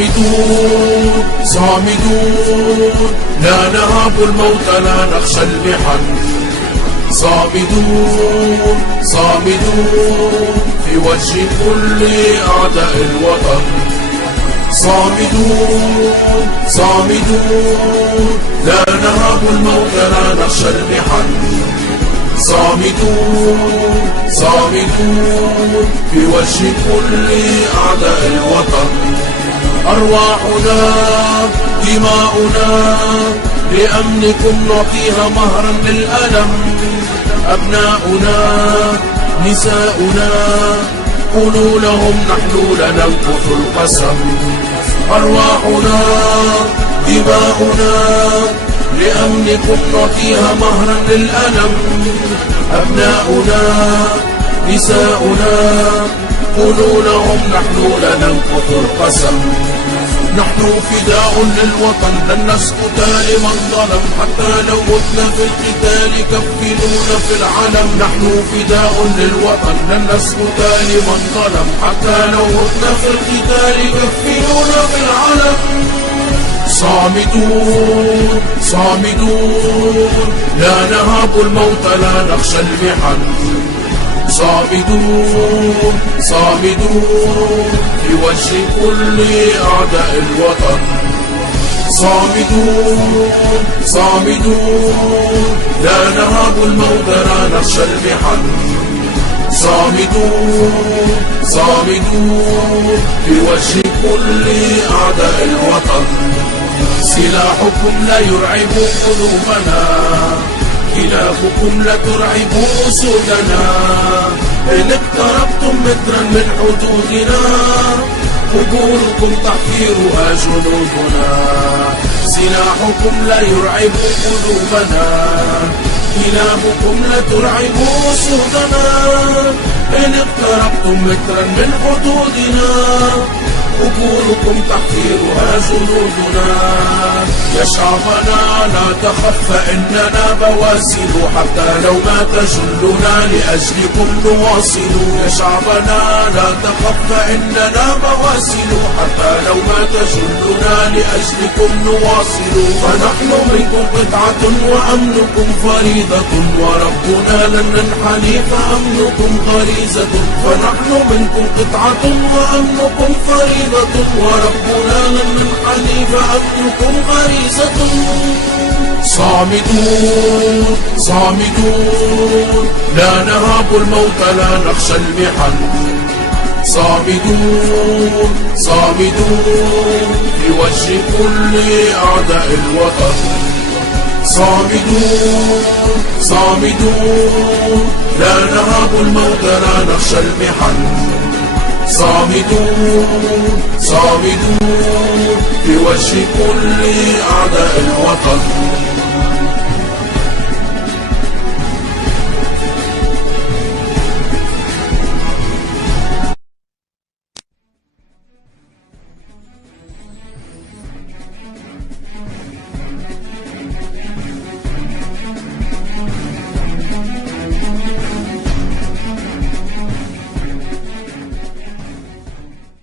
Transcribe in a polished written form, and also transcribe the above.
صامدون صامدون لا نهاب الموت لا نخشى المحن. صامدون صامدون في وجه كل أعداء الوطن. صامدون صامدون لا نهاب الموت لا نخشى المحن. صامدون صامدون في وجه كل أعداء الوطن. أرواحنا دماؤنا لأمنكم نعطيها مهرا للألم. أبناؤنا نساؤنا قولوا لهم نحن لننقض القسم. أرواحنا دماؤنا لأمنكم نعطيها مهرا للألم. أبناؤنا نساؤنا قولوا لهم نحن لننقض القسم. نحن فداء للوطن لن نسقط لمن ظلم، حتى لو متنا في القتال كفنونا في العلم. نحن فداء للوطن لن نسقط لمن ظلم، حتى لو متنا في القتال كفنونا في العلم. صامدون صامدون لا نهاب الموت لا نخشى المحن. صامدون صامدون في وجه كل أعداء الوطن. صامدون صامدون لا نهاب الموت لا نخشى المحن. صامدون صامدون في وجه كل أعداء الوطن. سلاحكم لا يرعب قلوبنا، خلافكم لا ترعب أسودنا. إن اقتربتم مترا من حدودنا قبوركم تحفيرها جنودنا. سلاحكم لا يرعب قلوبنا، خلافكم لا ترعب أسودنا. إن اقتربتم مترا من حدودنا قبوركم تحفيرها جنودنا. يا شعبنا لا تخف فإننا بواسل، حتى لو ما تجلنا لأجلكم نواصل. يا شعبنا لا تخف فإننا بواسل، حتى لو ما تجلنا لأجلكم نواصل. فنحن منكم قطعة وأمنكم فريضة، وربنا لن ننحني فأمنكم غريزة. فنحن منكم قطعة وأمنكم فريضة، وربنا لن ننحني فأمنكم غريزة. صامدون صامدون لا نهاب الموت لا نخشى المحن. صامدون صامدون في وجه كل أعداء الوطن. صامدون صامدون لا نهاب الموت لا نخشى المحن. صامدون صامدون في وجه كل أعداء الوطن.